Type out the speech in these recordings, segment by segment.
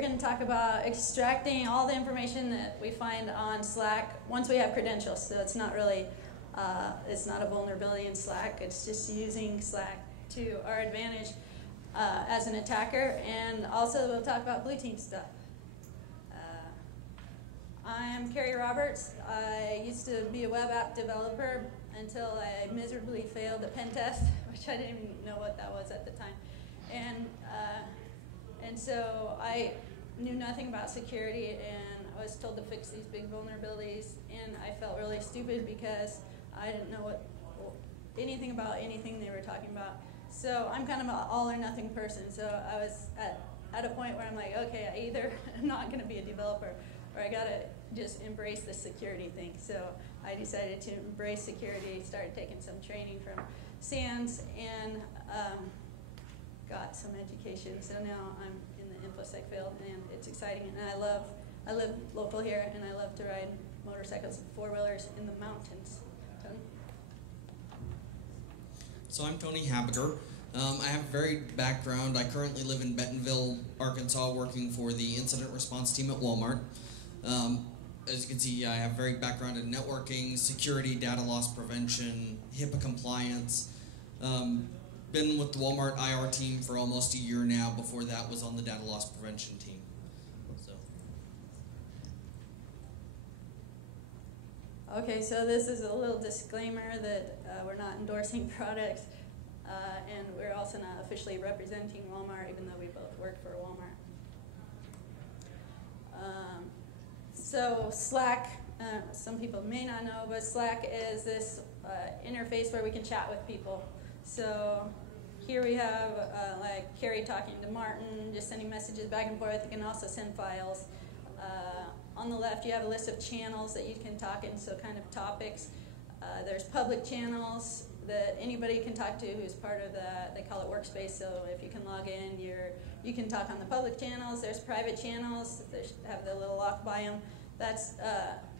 we're going to talk about extracting all the information that we find on Slack once we have credentials. So it's not really, it's not a vulnerability in Slack. It's just using Slack to our advantage as an attacker. And also we'll talk about blue team stuff. I'm Carrie Roberts. I used to be a web app developer until I miserably failed a pen test, which I didn't even know what that was at the time. And so I knew nothing about security, and I was told to fix these big vulnerabilities, and I felt really stupid because I didn't know anything about anything they were talking about. So I'm kind of an all or nothing person. So I was at a point where I'm like, okay, I either am not going to be a developer, or I got to just embrace the security thing. So I decided to embrace security, started taking some training from SANS, and got some education. So now I'm in the InfoSec field, and it's exciting. And I live local here, and I love to ride motorcycles and four-wheelers in the mountains. Tony? So I'm Tony Habiger. I have a varied background. I currently live in Bentonville, Arkansas, working for the incident response team at Walmart. As you can see, I have varied background in networking, security, data loss prevention, HIPAA compliance. Been with the Walmart IR team for almost a year now. Before that was on the data loss prevention team. So. Okay, so this is a little disclaimer that we're not endorsing products, and we're also not officially representing Walmart, even though we both work for Walmart. So Slack, some people may not know, but Slack is this interface where we can chat with people. So here we have like Carrie talking to Martin, just sending messages back and forth. You can also send files. On the left, you have a list of channels that you can talk in, so kind of topics. There's public channels that anybody can talk to who's part of the, they call it workspace, so if you can log in, you can talk on the public channels. There's private channels, they have the little lock by them. That's,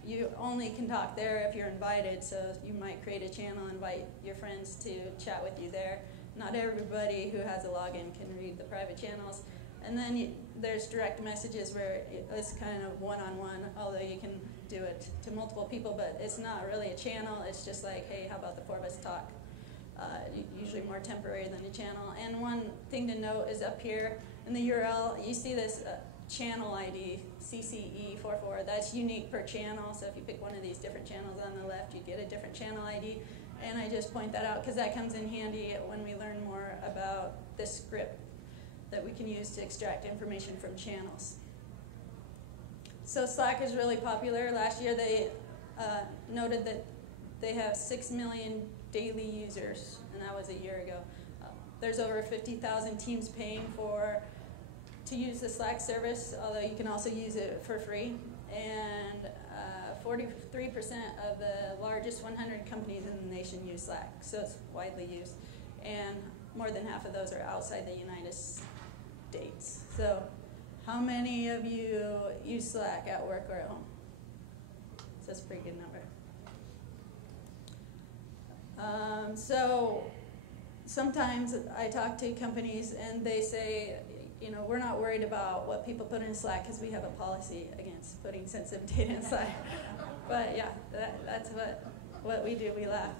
you only can talk there if you're invited, so you might create a channel, invite your friends to chat with you there. Not everybody who has a login can read the private channels. And then there's direct messages where it's kind of one-on-one, although you can do it to multiple people, but it's not really a channel. It's just like, hey, how about the four of us talk? Usually more temporary than a channel. And one thing to note is up here in the URL, you see this channel ID, CCE44. That's unique per channel, so if you pick one of these different channels on the left, you get a different channel ID. And I just point that out because that comes in handy when we learn more about this script that we can use to extract information from channels. So Slack is really popular. Last year they noted that they have 6 million daily users, and that was a year ago. There's over 50,000 teams paying to use the Slack service, although you can also use it for free. And 43% of the largest 100 companies in the nation use Slack, so it's widely used. And more than half of those are outside the United States. So how many of you use Slack at work or at home? So that's a pretty good number. So sometimes I talk to companies and they say, you know, we're not worried about what people put in Slack because we have a policy against putting sensitive data in Slack. But yeah, that's what we do. We laugh.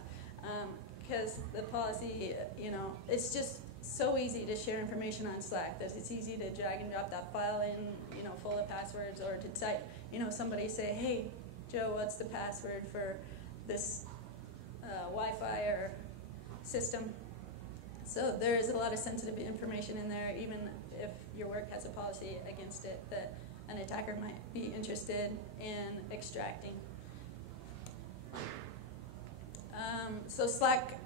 Because the policy, you know, it's just so easy to share information on Slack that it's easy to drag and drop that file in, you know, full of passwords, or to type, you know, somebody say, hey, Joe, what's the password for this Wi-Fi or system? So there is a lot of sensitive information in there, even if your work has a policy against it, that an attacker might be interested in extracting. So Slack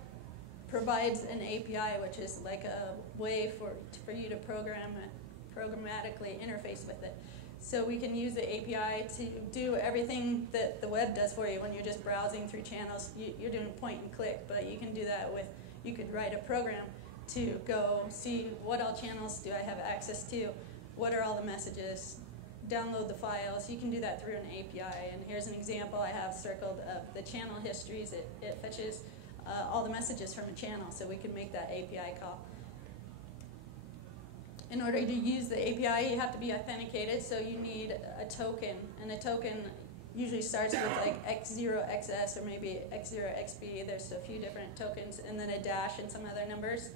provides an API, which is like a way for you to programmatically interface with it. So we can use the API to do everything that the web does for you when you're just browsing through channels. You're doing point and click, but you can do that with, you could write a program to go see what all channels do I have access to, what are all the messages, download the files. You can do that through an API. And here's an example I have circled of the channel histories. It fetches all the messages from a channel, so we can make that API call. in order to use the API, you have to be authenticated, so you need a token. And a token usually starts with like X0XS or maybe X0XB. There's a few different tokens, and then a dash and some other numbers.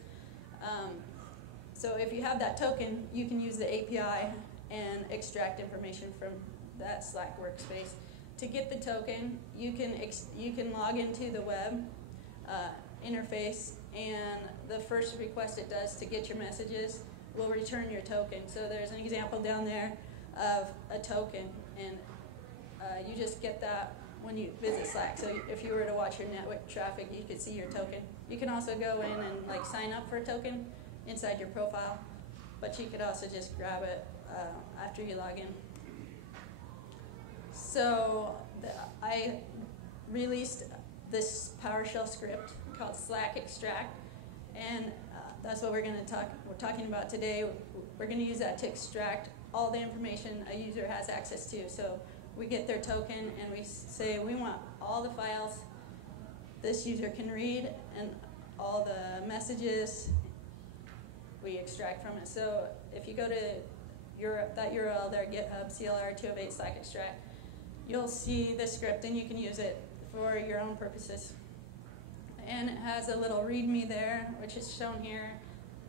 So if you have that token, you can use the API and extract information from that Slack workspace. To get the token, you can log into the web interface, and the first request it does to get your messages will return your token. So there's an example down there of a token, and you just get that when you visit Slack. So if you were to watch your network traffic, you could see your token. You can also go in and like sign up for a token inside your profile, but you could also just grab it after you log in. So I released this PowerShell script called Slack Extract, and that's what we're talking about today. We're going to use that to extract all the information a user has access to. So we get their token and we say we want all the files this user can read and all the messages we extract from it. So if you go to that URL there, GitHub CLR208 Slack Extract, you'll see this script and you can use it for your own purposes. And it has a little README there, which is shown here.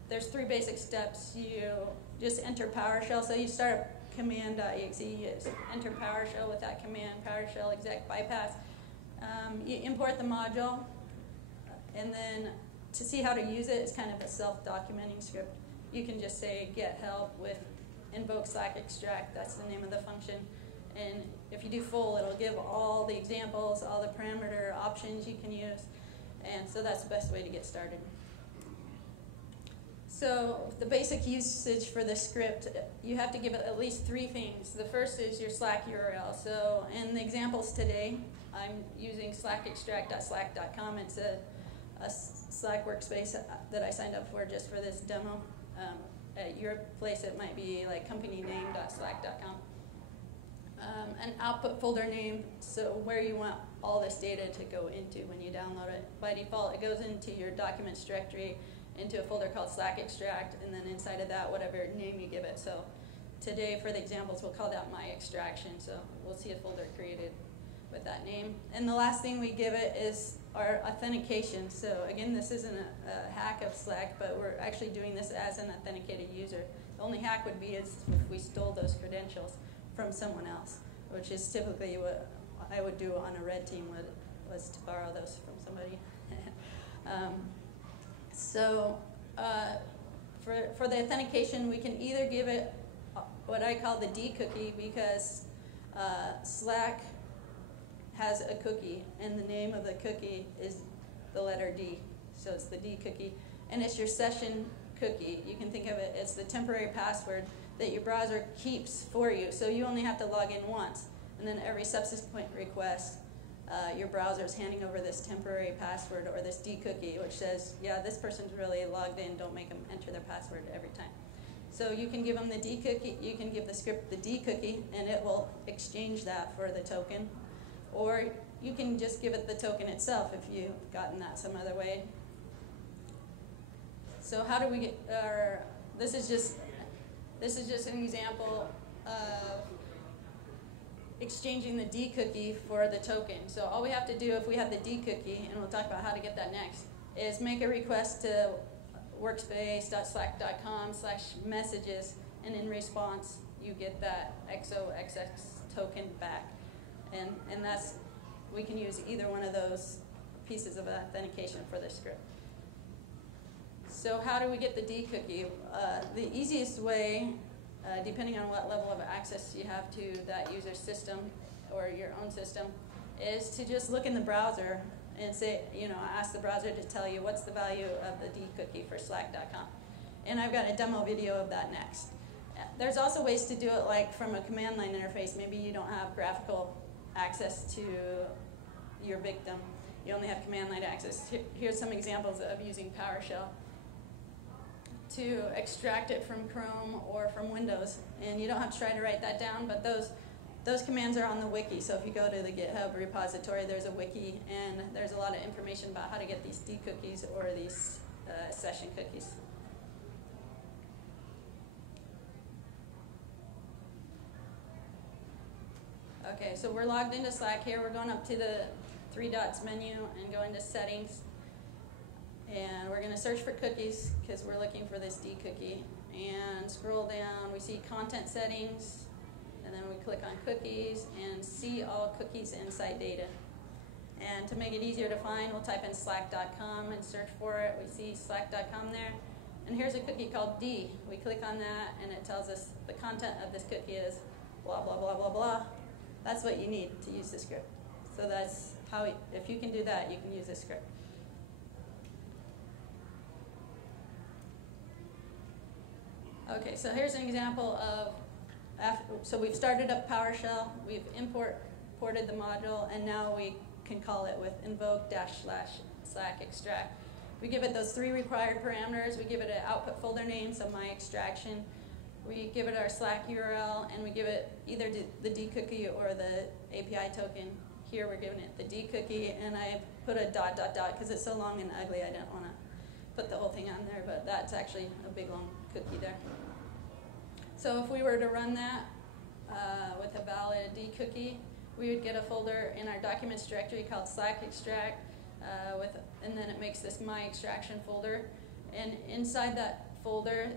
There's 3 basic steps. You just enter PowerShell. So you start command.exe, you enter PowerShell with that command, PowerShell exec bypass. You import the module, and then to see how to use it, it's kind of a self-documenting script. You can just say get help with invoke Slack extract. That's the name of the function. And if you do full, it'll give all the examples, all the parameter options you can use. And so that's the best way to get started. So the basic usage for the script, you have to give it at least 3 things. The first is your Slack URL. So in the examples today, I'm using slackextract.slack.com. It's a Slack workspace that I signed up for just for this demo. At your place, it might be like companyname.slack.com. An output folder name, so where you want all this data to go into when you download it. By default, it goes into your documents directory, into a folder called Slack Extract, and then inside of that, whatever name you give it. So today, for the examples, we'll call that My Extraction. So we'll see a folder created with that name. And the last thing we give it is our authentication. So again, this isn't a hack of Slack, but we're actually doing this as an authenticated user. The only hack would be is if we stole those credentials from someone else, which is typically what I would do on a red team, was to borrow those from somebody. For the authentication, we can either give it what I call the D cookie, because Slack has a cookie, and the name of the cookie is the letter D, so it's the D cookie, and it's your session cookie. You can think of it as the temporary password that your browser keeps for you, so you only have to log in once, and then every subsequent request, your browser is handing over this temporary password or this D cookie, which says, yeah, this person's really logged in, don't make them enter their password every time. So you can give them the D cookie, you can give the script the D cookie, and it will exchange that for the token. Or you can just give it the token itself if you've gotten that some other way. So how do we get our, this is just an example of exchanging the D cookie for the token. So all we have to do if we have the D cookie, and we'll talk about how to get that next, is make a request to workspace.slack.com/messages, and in response you get that XOXX token back. And that's, we can use either one of those pieces of authentication for this script. So how do we get the D cookie? The easiest way, depending on what level of access you have to that user's system or your own system, is to just look in the browser and say, ask the browser to tell you what's the value of the D cookie for slack.com. And I've got a demo video of that next. There's also ways to do it like from a command line interface. Maybe you don't have graphical access to your victim. You only have command line access. Here's some examples of using PowerShell to extract it from Chrome or from Windows. And you don't have to try to write that down, but those commands are on the wiki. So if you go to the GitHub repository, there's a wiki, and there's a lot of information about how to get these D cookies or these session cookies. Okay, so we're logged into Slack here. We're going up to the three dots menu and go into settings. And we're going to search for cookies because we're looking for this D cookie. And scroll down, we see content settings, and then we click on cookies and see all cookies and site data. And to make it easier to find, we'll type in slack.com and search for it. We see slack.com there. And here's a cookie called D. We click on that and it tells us the content of this cookie is blah, blah, blah, blah, blah. That's what you need to use this script. So that's how, if you can do that, you can use this script. Okay, so here's an example of, so we've started up PowerShell, we've imported the module, and now we can call it with invoke-/slack extract. We give it those 3 required parameters. We give it an output folder name, so my extraction. We give it our Slack URL, and we give it either the D cookie or the API token. Here we're giving it the D cookie, and I put a ... because it's so long and ugly, I didn't want to put the whole thing on there, but that's actually a big long cookie there. So if we were to run that with a valid D cookie, we would get a folder in our documents directory called Slack extract, and then it makes this my extraction folder. And inside that folder,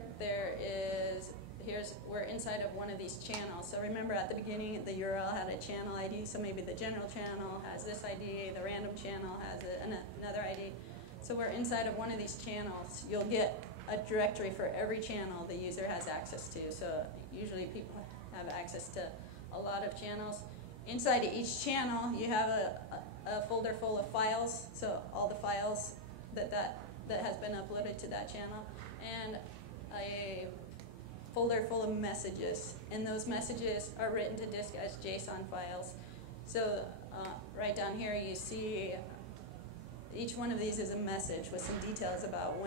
we're inside of one of these channels. So remember at the beginning, the URL had a channel ID, so maybe the general channel has this ID, the random channel has another ID. So we're inside of one of these channels. You'll get a directory for every channel the user has access to. So usually people have access to a lot of channels. Inside of each channel, you have a folder full of files, so all the files that has been uploaded to that channel, and a folder full of messages. And those messages are written to disk as JSON files. So right down here, you see each one of these is a message with some details about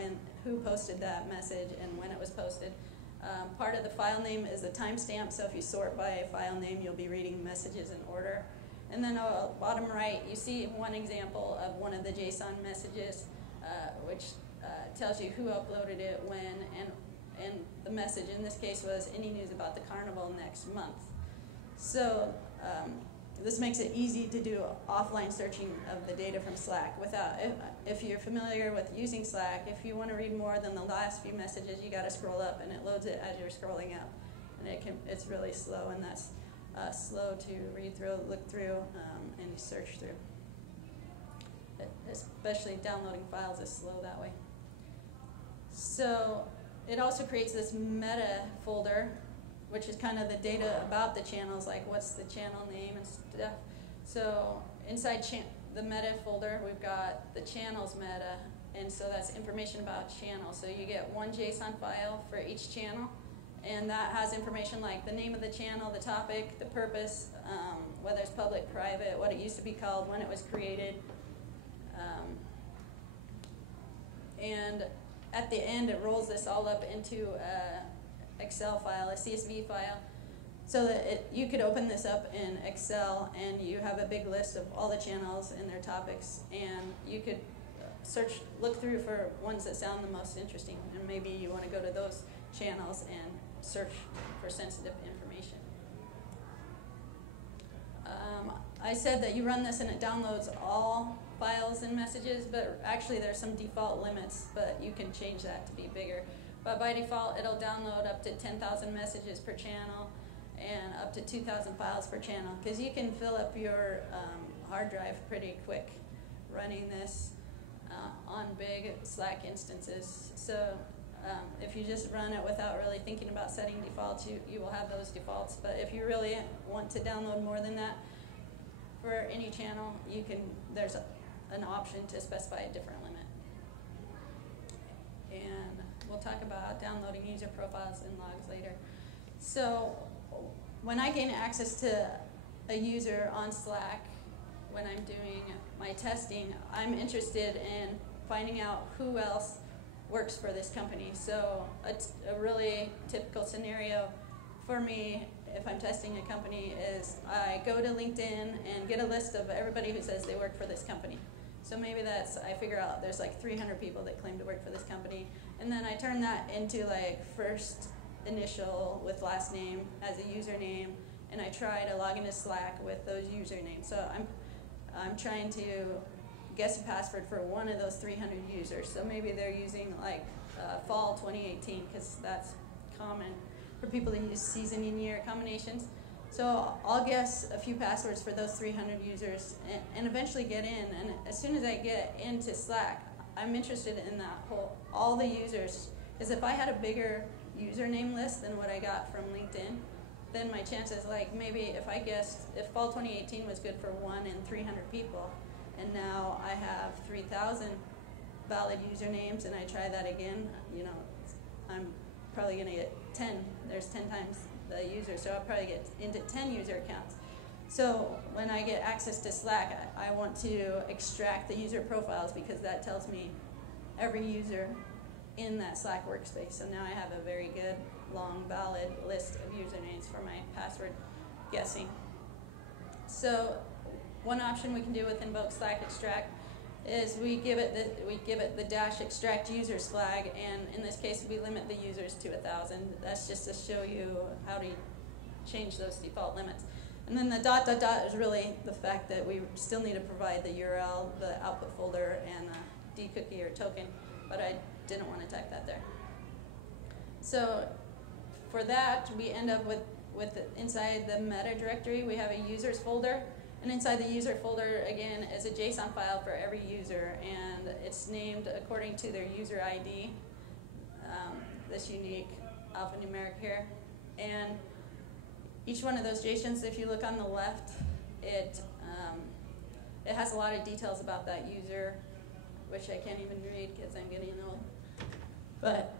who posted that message and when it was posted. Part of the file name is a timestamp, so if you sort by file name, you'll be reading messages in order. And then bottom right, you see one example of one of the JSON messages, which tells you who uploaded it, when, and the message in this case was any news about the carnival next month. So this makes it easy to do offline searching of the data from Slack. If you're familiar with using Slack, if you want to read more than the last few messages, you got to scroll up, and it loads it as you're scrolling up, and it's really slow, and that's slow to read through, look through, and search through. Especially downloading files is slow that way. So it also creates this meta folder, which is kind of the data about the channels, like what's the channel name and stuff. So inside the meta folder, we've got the channels meta, and so that's information about channels. So you get one JSON file for each channel, and that has information like the name of the channel, the topic, the purpose, whether it's public, private, what it used to be called, when it was created. And at the end, it rolls this all up into Excel file, a CSV file, so that you could open this up in Excel and you have a big list of all the channels and their topics, and you could look through for ones that sound the most interesting, and maybe you want to go to those channels and search for sensitive information. I said that you run this and it downloads all files and messages, but actually there's some default limits, but you can change that to be bigger. But by default, it'll download up to 10,000 messages per channel and up to 2,000 files per channel, because you can fill up your hard drive pretty quick running this on big Slack instances. So if you just run it without really thinking about setting defaults, you will have those defaults. But if you really want to download more than that for any channel, there's an option to specify a different limit. And we'll talk about downloading user profiles and logs later. So when I gain access to a user on Slack, when I'm doing my testing, I'm interested in finding out who else works for this company. So a really typical scenario for me, if I'm testing a company, is I go to LinkedIn and get a list of everybody who says they work for this company. So maybe I figure out there's like 300 people that claim to work for this company, and then I turn that into like first initial with last name as a username, and I try to log into Slack with those usernames. So I'm trying to guess a password for one of those 300 users. So maybe they're using like fall 2018, because that's common for people to use season and year combinations. So I'll guess a few passwords for those 300 users and eventually get in. And as soon as I get into Slack, I'm interested in that whole, all the users. Because if I had a bigger username list than what I got from LinkedIn, then my chances, like maybe if I guessed, if fall 2018 was good for 1 in 300 people, and now I have 3,000 valid usernames, and I try that again, you know, I'm probably going to get 10. There's 10 times the user, so I'll probably get into 10 user accounts. So when I get access to Slack, I want to extract the user profiles, because that tells me every user in that Slack workspace. So now I have a very good, long, valid list of usernames for my password guessing. So one option we can do with invoke Slack extract is we give it the dash extract users flag, and in this case we limit the users to 1,000. That's just to show you how to change those default limits. And then the ... is really the fact that we still need to provide the URL, the output folder, and the dcookie or token, but I didn't want to type that there. So for that, we end up with inside the meta directory, we have a users folder. And inside the user folder, again, is a JSON file for every user, and it's named according to their user ID, this unique alphanumeric here. And each one of those JSONs, if you look on the left, it has a lot of details about that user, which I can't even read because I'm getting old. But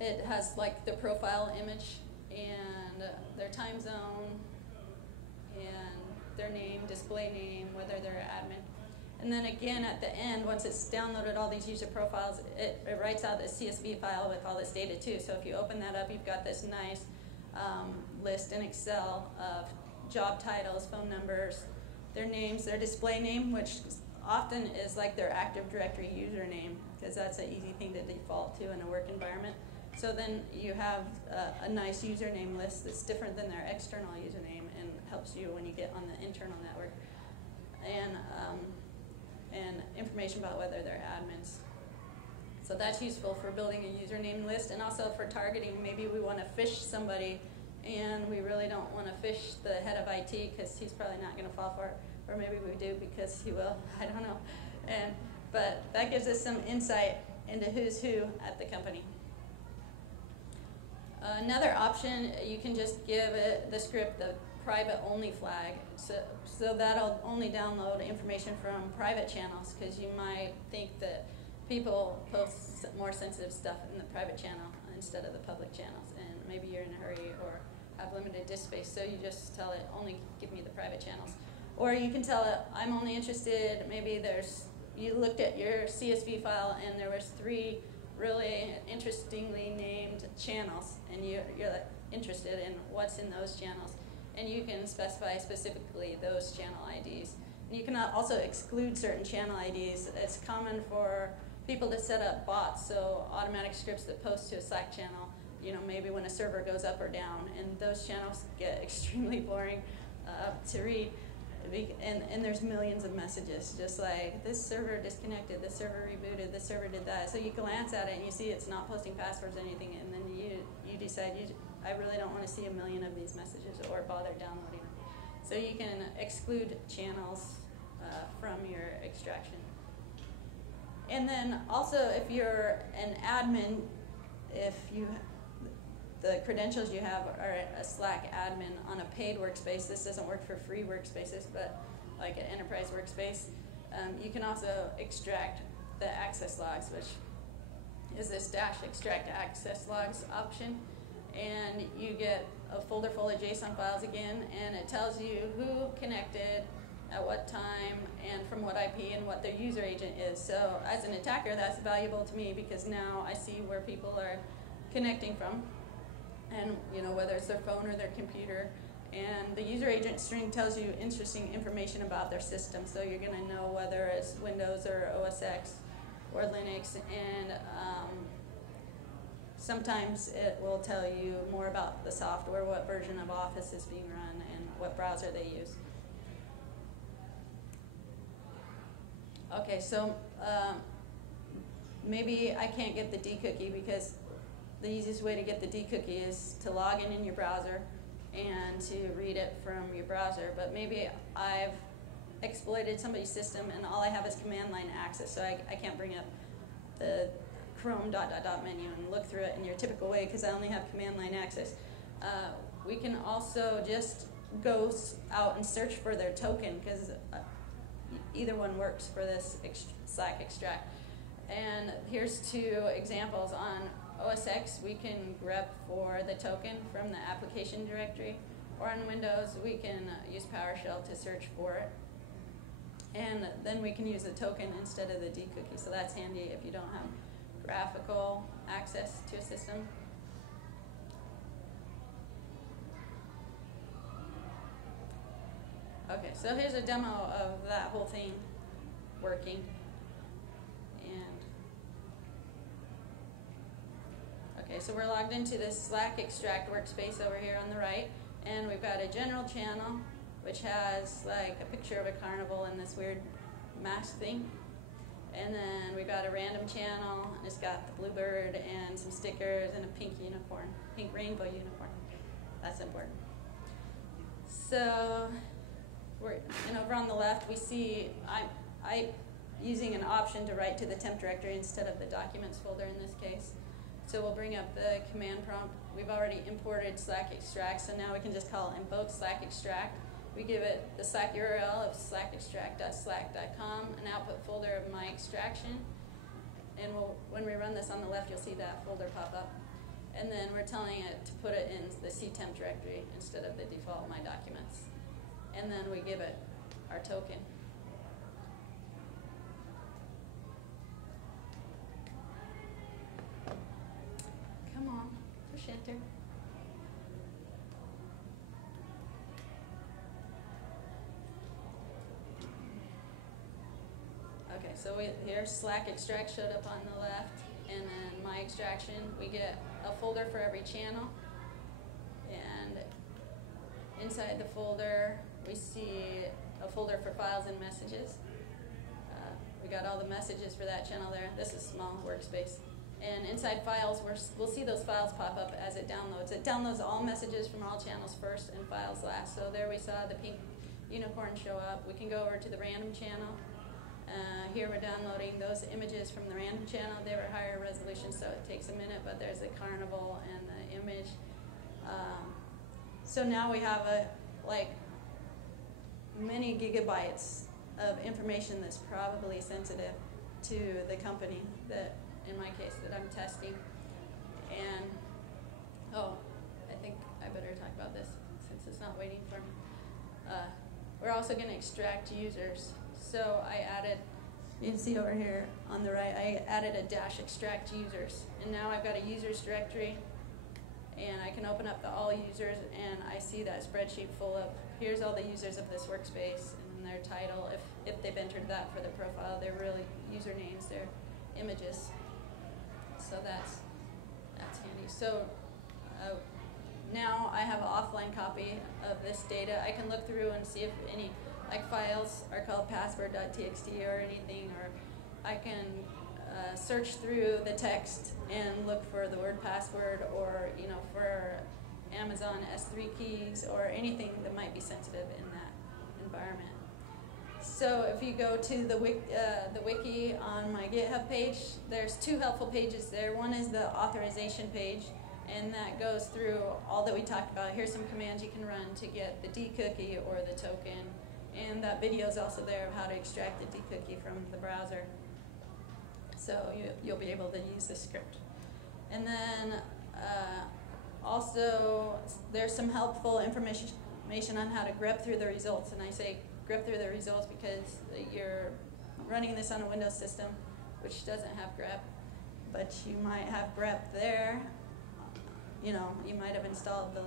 it has like the profile image and their time zone and their name, display name, whether they're admin. And then again at the end, once it's downloaded all these user profiles, it writes out this CSV file with all this data too. So if you open that up, you've got this nice list in Excel of job titles, phone numbers, their names, their display name, which often is like their Active Directory username, because that's an easy thing to default to in a work environment. So then you have a nice username list that's different than their external username and helps you when you get on the internal network. And information about whether they're admins. So that's useful for building a username list, and also for targeting. Maybe we want to phish somebody and we really don't want to phish the head of IT because he's probably not going to fall for it. Or maybe we do because he will. I don't know. But that gives us some insight into who's who at the company. Another option, you can just give it the script the private only flag. So that'll only download information from private channels, because you might think that people post more sensitive stuff in the private channel instead of the public channels, and maybe you're in a hurry or have limited disk space, so you just tell it only give me the private channels. Or you can tell it I'm only interested, maybe you looked at your CSV file and there was 3 really interestingly named channels, and you're interested in what's in those channels. And you can specify specifically those channel IDs. And you can also exclude certain channel IDs. It's common for people to set up bots, so automatic scripts that post to a Slack channel, maybe when a server goes up or down, and those channels get extremely boring to read. And there's millions of messages, just like this server disconnected, this server rebooted, this server did that. So you glance at it and you see it's not posting passwords or anything, and then you decide I really don't want to see a million of these messages or bother downloading them. So you can exclude channels from your extraction. And then also, if you're an admin, the credentials you have are a Slack admin on a paid workspace. This doesn't work for free workspaces, but like an enterprise workspace. You can also extract the access logs, which is this dash extract access logs option. And you get a folder full of JSON files again, and it tells you who connected, at what time, and from what IP, and what their user agent is. So as an attacker, that's valuable to me, because now I see where people are connecting from, and whether it's their phone or their computer. And the user agent string tells you interesting information about their system, so you're going to know whether it's Windows or OS X or Linux. And sometimes it will tell you more about the software, what version of Office is being run, and what browser they use. Okay, so maybe I can't get the D-cookie because the easiest way to get the D-cookie is to log in your browser and to read it from your browser. But maybe I've exploited somebody's system and all I have is command line access, so I can't bring up the Chrome ... menu and look through it in your typical way because I only have command line access. We can also just go out and search for their token because either one works for this Slack extract. And here's two examples. On OS X, we can grep for the token from the application directory, or on Windows, we can use PowerShell to search for it. And then we can use the token instead of the D-cookie, so that's handy if you don't have graphical access to a system. Okay, so here's a demo of that whole thing working. And okay, so we're logged into this Slack extract workspace over here on the right, and we've got a general channel which has like a picture of a carnival and this weird mask thing. And then we've got a random channel, and it's got the bluebird and some stickers and a pink unicorn, pink rainbow unicorn. That's important. So over on the left, we see I using an option to write to the temp directory instead of the documents folder in this case. So we'll bring up the command prompt. We've already imported Slack extract, so now we can just call invoke Slack extract. We give it the Slack URL of slackextract.slack.com, an output folder of my extraction. And when we run this on the left, you'll see that folder pop up. And then we're telling it to put it in the ctemp directory instead of the default my documents. And then we give it our token. Come on, push enter. Okay, so here Slack extract showed up on the left, and then my extraction, we get a folder for every channel, and inside the folder we see a folder for files and messages. We got all the messages for that channel there. This is small workspace. And inside files, we'll see those files pop up as it downloads. It downloads all messages from all channels first and files last. So there we saw the pink unicorn show up. We can go over to the random channel. Here we're downloading those images from the random channel. They were higher resolution, so it takes a minute, but there's the carnival and the image. So now we have many gigabytes of information that's probably sensitive to the company that, in my case, that I'm testing. And, I think I better talk about this since it's not waiting for me. We're also going to extract users. So I added, you can see over here on the right, I added a dash extract users. And now I've got a users directory, and I can open up the all users, and I see that spreadsheet full of, here's all the users of this workspace, and their title, if they've entered that for the profile, their real usernames, their images. So that's handy. So now I have an offline copy of this data. I can look through and see if any files are called password.txt or anything, or I can search through the text and look for the word password, or for Amazon S3 keys or anything that might be sensitive in that environment. So if you go to the wiki on my GitHub page, there's two helpful pages there. One is the authorization page, and that goes through all that we talked about. Here's some commands you can run to get the D-cookie or the token, and that video is also there of how to extract the D-cookie from the browser. So you'll be able to use this script. And then also there's some helpful information on how to grep through the results, and I say grep through the results because you're running this on a Windows system which doesn't have grep, but you might have grep there. You might have installed the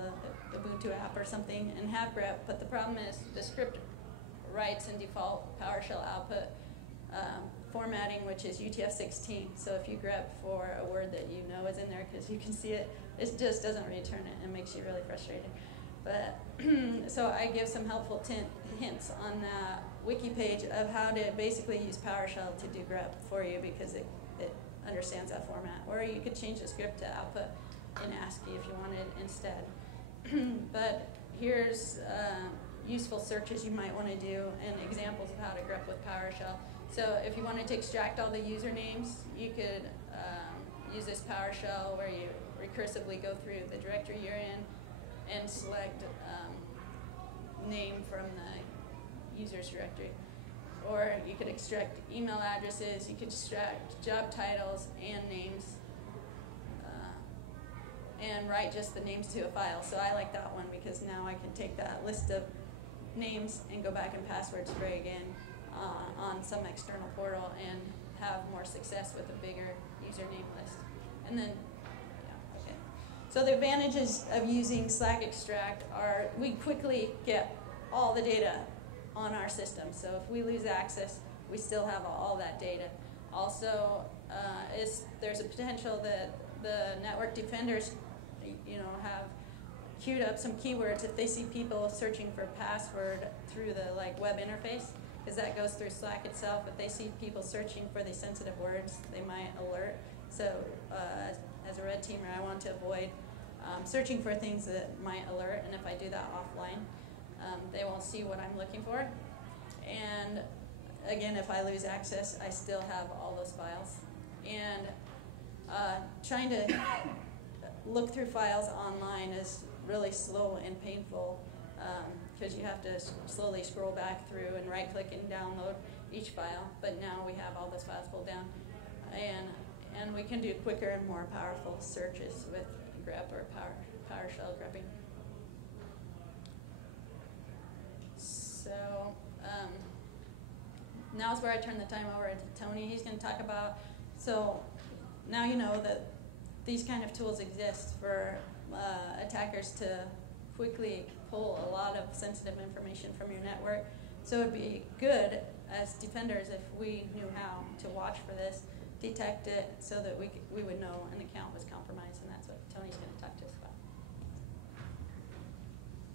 Ubuntu app or something and have grep, but the problem is the script writes in default PowerShell output format formatting, which is UTF-16. So if you grep for a word that you know is in there because you can see it, it just doesn't return it and makes you really frustrated. But so I give some helpful hints on that wiki page of how to basically use PowerShell to do grep for you, because it understands that format. Or you could change the script to output in ASCII if you wanted instead. But here's useful searches you might want to do and examples of how to grep with PowerShell. So if you wanted to extract all the usernames, you could use this PowerShell where you recursively go through the directory you're in and select name from the user's directory. Or you could extract email addresses, you could extract job titles and names, and write just the names to a file. So I like that one because now I can take that list of names and go back and password spray again on some external portal and have more success with a bigger username list. And then, yeah, okay. So the advantages of using Slack Extract are we quickly get all the data on our system. So if we lose access, we still have all that data. Also, there's a potential that the network defenders, have queued up some keywords if they see people searching for password through the web interface, because that goes through Slack itself. If they see people searching for these sensitive words, they might alert. So as a red teamer, I want to avoid searching for things that might alert, and if I do that offline, they won't see what I'm looking for. And again, if I lose access, I still have all those files. And trying to look through files online is really slow and painful because you have to slowly scroll back through and right-click and download each file. But now we have all those files pulled down, and we can do quicker and more powerful searches with grep or PowerShell grepping. So now's where I turn the time over to Tony. He's going to talk about, so now you know that these kind of tools exist for attackers to quickly pull a lot of sensitive information from your network. So it would be good as defenders if we knew how to watch for this, detect it, so that we would know an account was compromised, and that's what Tony's going to talk to us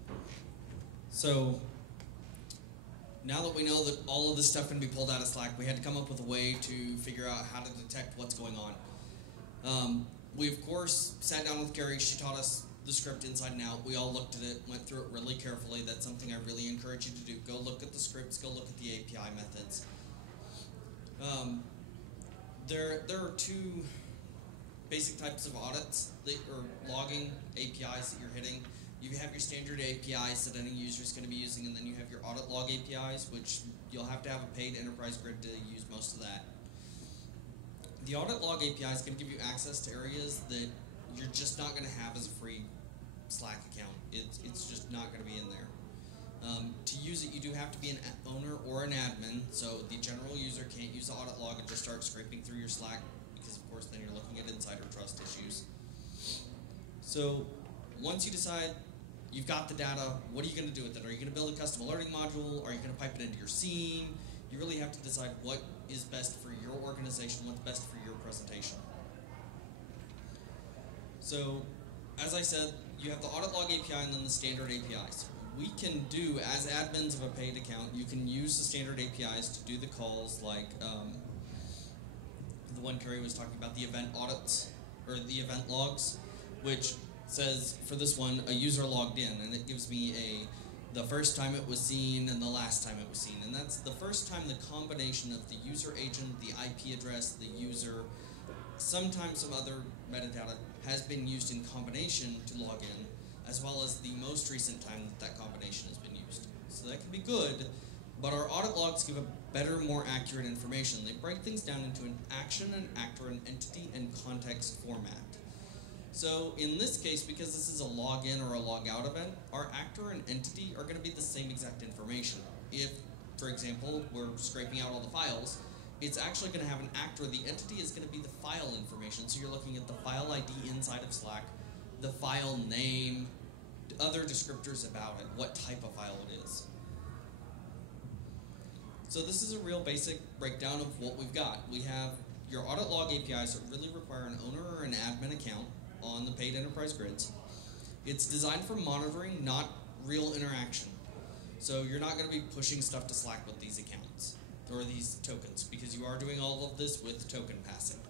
about. So now that we know that all of this stuff can be pulled out of Slack, we had to come up with a way to figure out how to detect what's going on. We, of course, sat down with Carrie. She taught us the script inside and out. We all looked at it, went through it really carefully. That's something I really encourage you to do. Go look at the scripts. Go look at the API methods. There are two basic types of audits or logging APIs that you're hitting. You have your standard APIs that any user is going to be using, and then you have your audit log APIs, which you'll have to have a paid enterprise grid to use most of that. The audit log API is going to give you access to areas that you're just not going to have as a free Slack account. It's just not going to be in there. To use it, you do have to be an owner or an admin, so the general user can't use the audit log and just start scraping through your Slack, because of course then you're looking at insider trust issues. So once you decide you've got the data, what are you going to do with it? Are you going to build a custom alerting module? Are you going to pipe it into your scene? You really have to decide what is best for your organization, what's best for your presentation. So, as I said, you have the audit log API and then the standard APIs. We can do, as admins of a paid account, you can use the standard APIs to do the calls like the one Carrie was talking about, the event audits, or the event logs, which says, for this one, a user logged in, and it gives me the first time it was seen and the last time it was seen. And that's the first time the combination of the user agent, the IP address, the user, sometimes some other metadata has been used in combination to log in, as well as the most recent time that combination has been used. So that can be good, but our audit logs give a better, more accurate information. They break things down into an action, an actor, an entity, and context format. So in this case, because this is a login or a logout event, our actor and entity are going to be the same exact information. If, for example, we're scraping out all the files, it's actually going to have an actor. The entity is going to be the file information. So you're looking at the file ID inside of Slack, the file name, other descriptors about it, what type of file it is. So this is a real basic breakdown of what we've got. We have your audit log APIs that really require an owner or an admin account on the paid enterprise grids. It's designed for monitoring, not real interaction. So you're not going to be pushing stuff to Slack with these accounts or these tokens, because you are doing all of this with token passing.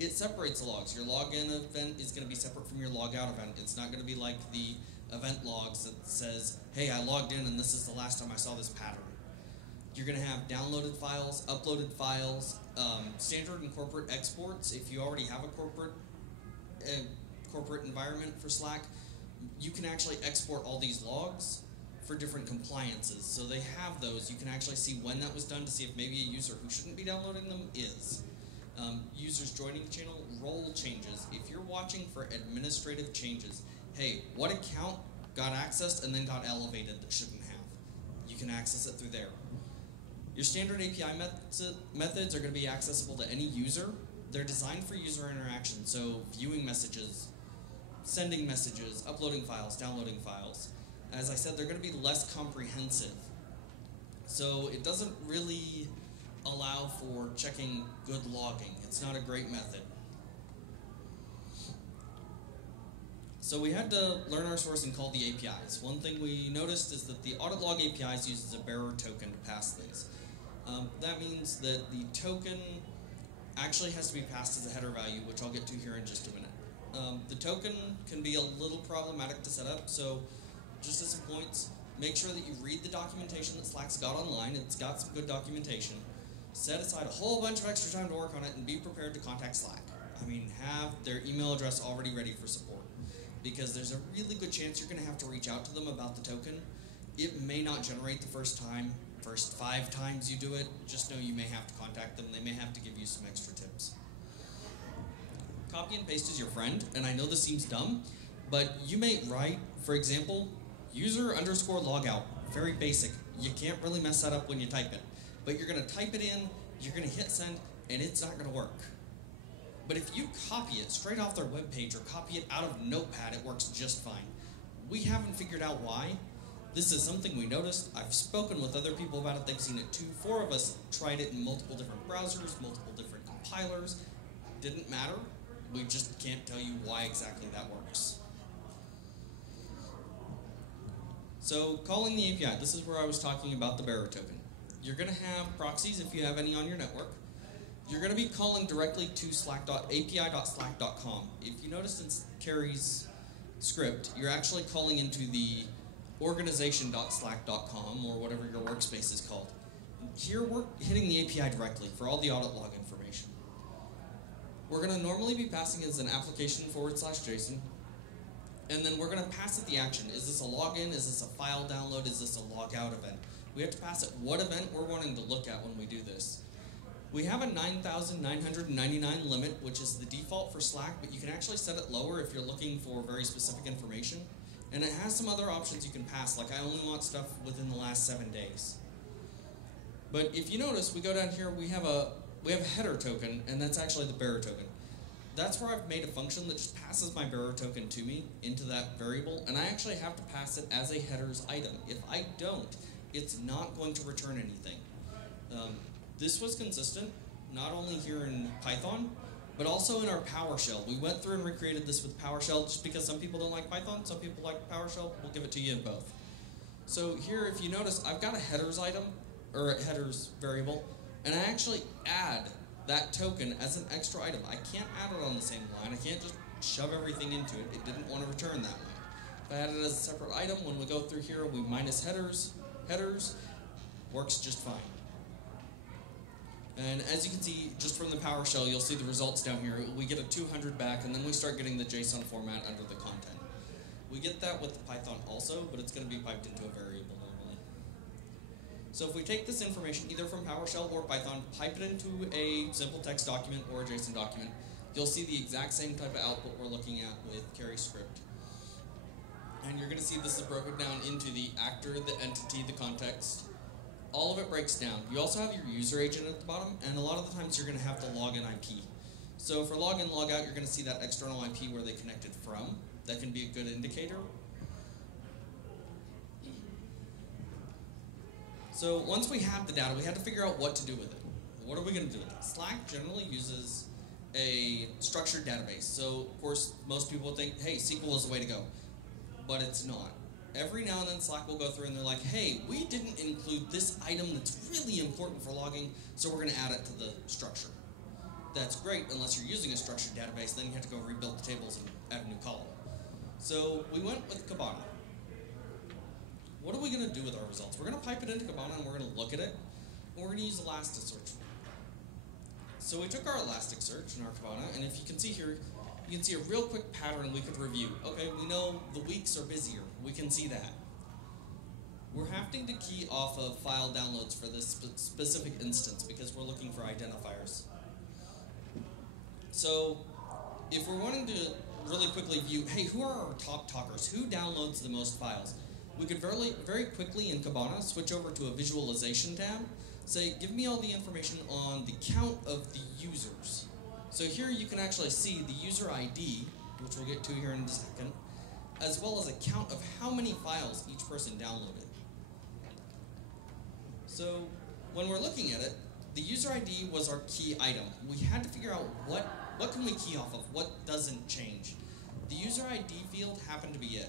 It separates the logs. Your login event is going to be separate from your logout event. It's not going to be like the event logs that says, hey, I logged in and this is the last time I saw this pattern. You're going to have downloaded files, uploaded files, standard and corporate exports. If you already have a corporate environment for Slack, you can actually export all these logs for different compliances. So they have those. You can actually see when that was done to see if maybe a user who shouldn't be downloading them is. Users joining the channel, role changes. If you're watching for administrative changes, hey, what account got accessed and then got elevated that shouldn't have? You can access it through there. Your standard API methods are going to be accessible to any user. They're designed for user interaction, so viewing messages, sending messages, uploading files, downloading files. As I said, they're going to be less comprehensive. So it doesn't really allow for checking good logging. It's not a great method. So we had to learn our source and call the APIs. One thing we noticed is that the audit log APIs uses a bearer token to pass things. That means that the token actually has to be passed as a header value, which I'll get to here in just a minute. The token can be a little problematic to set up, so just as some points, make sure that you read the documentation that Slack's got online. It's got some good documentation. Set aside a whole bunch of extra time to work on it and be prepared to contact Slack. I mean, have their email address already ready for support, because there's a really good chance you're going to have to reach out to them about the token. It may not generate the first 5 times you do it. Just know you may have to contact them. They may have to give you some extra tips. Copy and paste is your friend, and I know this seems dumb, but you may write, for example, user_logout. Very basic. You can't really mess that up when you type it. But you're going to type it in, you're going to hit send, and it's not going to work. But if you copy it straight off their webpage or copy it out of Notepad, it works just fine. We haven't figured out why. This is something we noticed. I've spoken with other people about it. They've seen it too. 4 of us tried it in multiple different browsers, multiple different compilers. Didn't matter. We just can't tell you why exactly that works. So calling the API, this is where I was talking about the bearer token. You're going to have proxies if you have any on your network. You're going to be calling directly to api.slack.com. If you noticed in Carrie's script, you're actually calling into the organization.slack.com or whatever your workspace is called. Here we're hitting the API directly for all the audit log information. We're going to normally be passing as an application /JSON, and then we're going to pass it the action. Is this a login? Is this a file download? Is this a logout event? We have to pass it what event we're wanting to look at when we do this. We have a 9,999 limit, which is the default for Slack, but you can actually set it lower if you're looking for very specific information. And it has some other options you can pass, like I only want stuff within the last 7 days. But if you notice, we go down here, we have a header token, and that's actually the bearer token. That's where I've made a function that just passes my bearer token to me into that variable, and I actually have to pass it as a headers item. If I don't, it's not going to return anything. This was consistent, not only here in Python, but also in our Powershell. We went through and recreated this with Powershell just because some people don't like Python, some people like Powershell. We'll give it to you in both. So here, if you notice, I've got a headers item, or a headers variable, and I actually add that token as an extra item. I can't add it on the same line. I can't just shove everything into it. It didn't want to return that way. If I add it as a separate item, when we go through here, we minus headers, works just fine. And as you can see, just from the PowerShell, you'll see the results down here. We get a 200 back, and then we start getting the JSON format under the content. We get that with the Python also, but it's going to be piped into a variable normally. So if we take this information either from PowerShell or Python, pipe it into a simple text document or a JSON document, you'll see the exact same type of output we're looking at with Carrie's script. And you're going to see this is broken down into the actor, the entity, the context. All of it breaks down. You also have your user agent at the bottom, and a lot of the times you're going to have the login IP. So for login, logout, you're going to see that external IP where they connected from. That can be a good indicator. So once we had the data, we had to figure out what to do with it. What are we going to do with it? Slack generally uses a structured database. So, of course, most people think, hey, SQL is the way to go. But it's not. Every now and then Slack will go through and they're like, hey, we didn't include this item that's really important for logging, so we're going to add it to the structure. That's great unless you're using a structured database, then you have to go rebuild the tables and add a new column. So we went with Kibana. What are we going to do with our results? We're going to pipe it into Kibana and we're going to look at it, and we're going to use Elasticsearch. So we took our Elasticsearch and our Kibana, and if you can see here, you can see a real quick pattern we could review. Okay, we know the weeks are busier. We can see that. We're having to key off of file downloads for this specific instance because we're looking for identifiers. So if we're wanting to really quickly view, hey, who are our top talkers? Who downloads the most files? We could very quickly in Kibana switch over to a visualization tab. Say, give me all the information on the count of the users. So here you can actually see the user ID, which we'll get to here in a second, as well as a count of how many files each person downloaded. So when we're looking at it, the user ID was our key item. We had to figure out what can we key off of, what doesn't change. The user ID field happened to be it.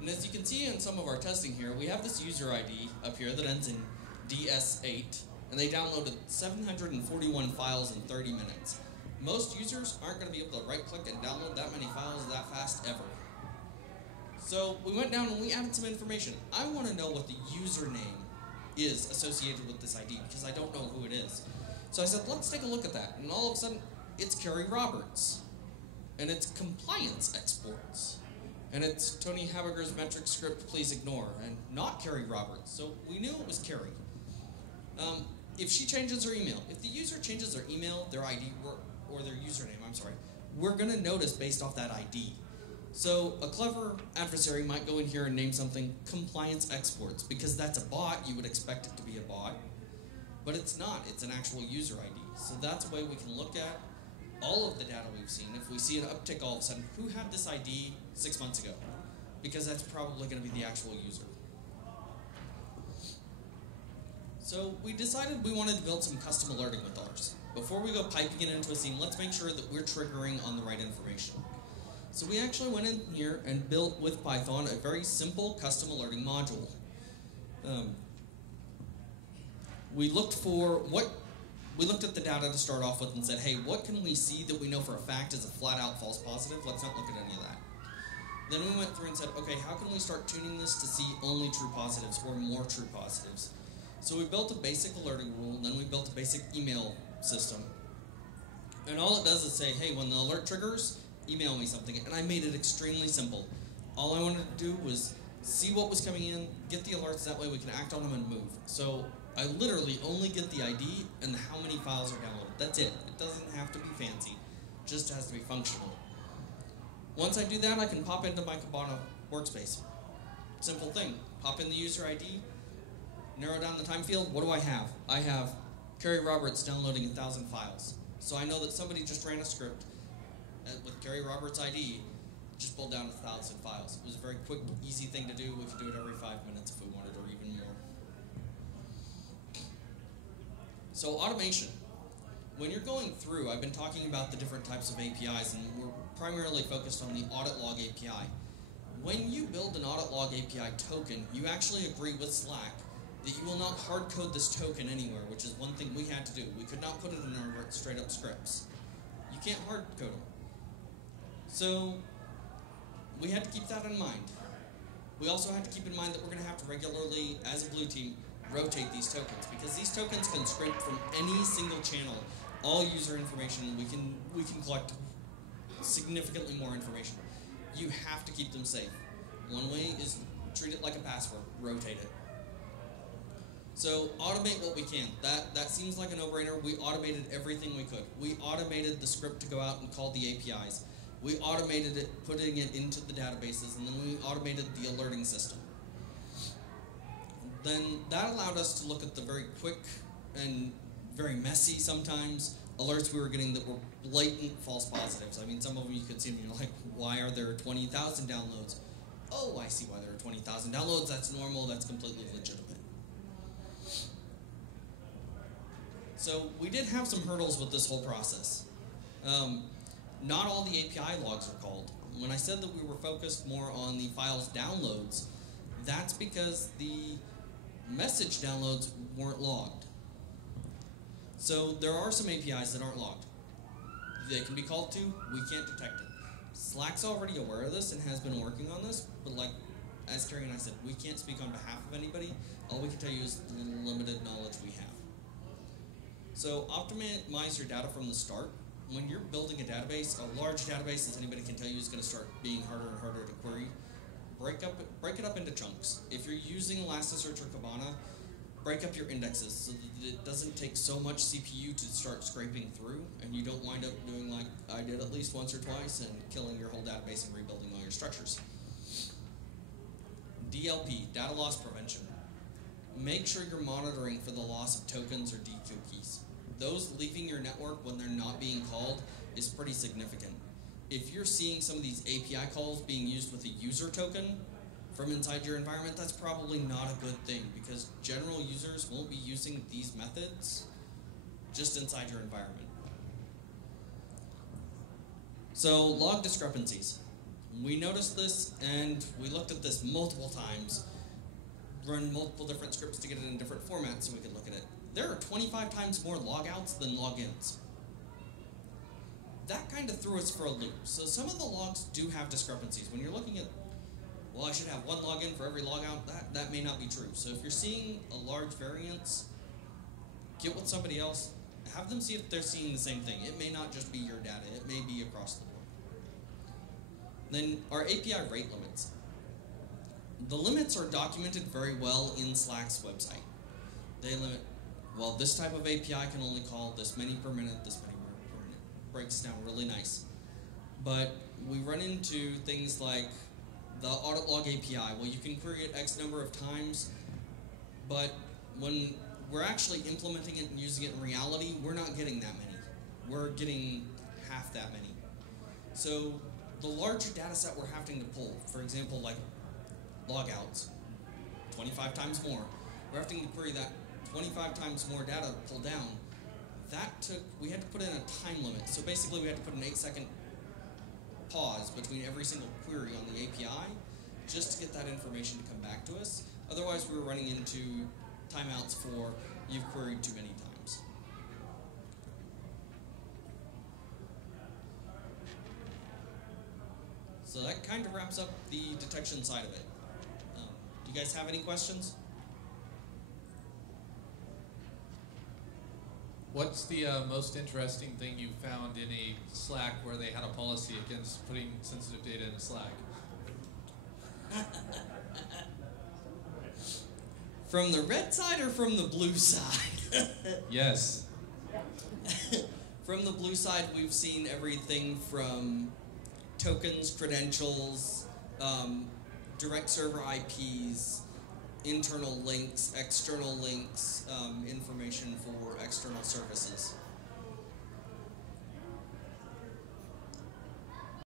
And as you can see in some of our testing here, we have this user ID up here that ends in DS8, and they downloaded 741 files in 30 minutes. Most users aren't going to be able to right-click and download that many files that fast ever. So we went down and we added some information. I want to know what the username is associated with this ID because I don't know who it is. So I said, let's take a look at that. And all of a sudden, it's Carrie Roberts. And it's compliance exports. And it's Tony Habiger's metric script, please ignore. And not Carrie Roberts. So we knew it was Carrie. If she changes her email, if the user changes their email, their ID, or their username, we're going to notice based off that ID. So a clever adversary might go in here and name something compliance exports, because that's a bot, you would expect it to be a bot. But it's not, it's an actual user ID. So that's a way we can look at all of the data we've seen. If we see an uptick all of a sudden, who had this ID 6 months ago? Because that's probably going to be the actual user. So we decided we wanted to build some custom alerting with ours. Before we go piping it into a scene, let's make sure that we're triggering on the right information. So we actually went in here and built with Python a very simple custom alerting module. We looked at the data to start off with and said, hey, what can we see that we know for a fact is a flat-out false positive? Let's not look at any of that. Then we went through and said, okay, how can we start tuning this to see only true positives or more true positives? So we built a basic alerting rule, and then we built a basic email system. And all it does is say, hey, when the alert triggers, email me something. And I made it extremely simple. All I wanted to do was see what was coming in, get the alerts, that way we can act on them and move. So I literally only get the ID and how many files are downloaded. That's it. It doesn't have to be fancy. It just has to be functional. Once I do that, I can pop into my Kibana workspace. Simple thing. Pop in the user ID, narrow down the time field. What do I have? I have Carrie Roberts downloading 1,000 files. So I know that somebody just ran a script with Carrie Roberts' ID, just pulled down 1,000 files. It was a very quick, easy thing to do. We could do it every 5 minutes if we wanted, or even more. So automation. When you're going through, I've been talking about the different types of APIs, and we're primarily focused on the audit log API. When you build an audit log API token, you actually agree with Slack that you will not hard code this token anywhere, which is one thing we had to do. We could not put it in our straight up scripts. You can't hard code them. So we had to keep that in mind. We also had to keep in mind that we're going to have to regularly, as a blue team, rotate these tokens, because these tokens can scrape from any single channel all user information. We can collect significantly more information. You have to keep them safe. One way is treat it like a password, rotate it. So automate what we can. That seems like a no-brainer. We automated everything we could. We automated the script to go out and call the APIs. We automated it, putting it into the databases, and then we automated the alerting system. Then that allowed us to look at the very quick and very messy sometimes alerts we were getting that were blatant false positives. I mean, some of them you could see and you're like, why are there 20,000 downloads? Oh, I see why there are 20,000 downloads. That's normal. That's completely legitimate. So we did have some hurdles with this whole process. Not all the API logs are called. When I said that we were focused more on the files downloads, that's because the message downloads weren't logged. So there are some APIs that aren't logged. They can be called to, we can't detect it. Slack's already aware of this and has been working on this, but like as Carrie and I said, we can't speak on behalf of anybody. All we can tell you is the limited knowledge we have. So optimize your data from the start. When you're building a database, a large database, as anybody can tell you, is going to start being harder and harder to query. Break it up into chunks. If you're using Elasticsearch or Kibana, break up your indexes so that it doesn't take so much CPU to start scraping through, and you don't wind up doing like I did at least once or twice and killing your whole database and rebuilding all your structures. DLP, data loss prevention. Make sure you're monitoring for the loss of tokens or DQ keys. Those leaving your network when they're not being called is pretty significant. If you're seeing some of these API calls being used with a user token from inside your environment, that's probably not a good thing because general users won't be using these methods just inside your environment. So log discrepancies. We noticed this and we looked at this multiple times, run multiple different scripts to get it in different formats so we could look at it. There are 25 times more logouts than logins. That kind of threw us for a loop. So some of the logs do have discrepancies. When you're looking at, well, I should have one login for every logout, that may not be true. So if you're seeing a large variance, get with somebody else, have them see if they're seeing the same thing. It may not just be your data, it may be across the board. Then our API rate limits. The limits are documented very well in Slack's website. They limit, well, this type of API can only call this many per minute, this many per minute. Breaks down really nice. But we run into things like the audit log API. Well, you can query it X number of times, but when we're actually implementing it and using it in reality, we're not getting that many. We're getting half that many. So the larger data set we're having to pull, for example, like logouts, 25 times more, we're having to query that 25 times more data pulled down. We had to put in a time limit. So basically we had to put an 8-second pause between every single query on the API just to get that information to come back to us. Otherwise we were running into timeouts for you've queried too many times. So that kind of wraps up the detection side of it. Do you guys have any questions? What's the most interesting thing you found in a Slack where they had a policy against putting sensitive data in a Slack? From the red side or from the blue side? Yes. From the blue side, we've seen everything from tokens, credentials, direct server IPs, internal links, external links, information for external services.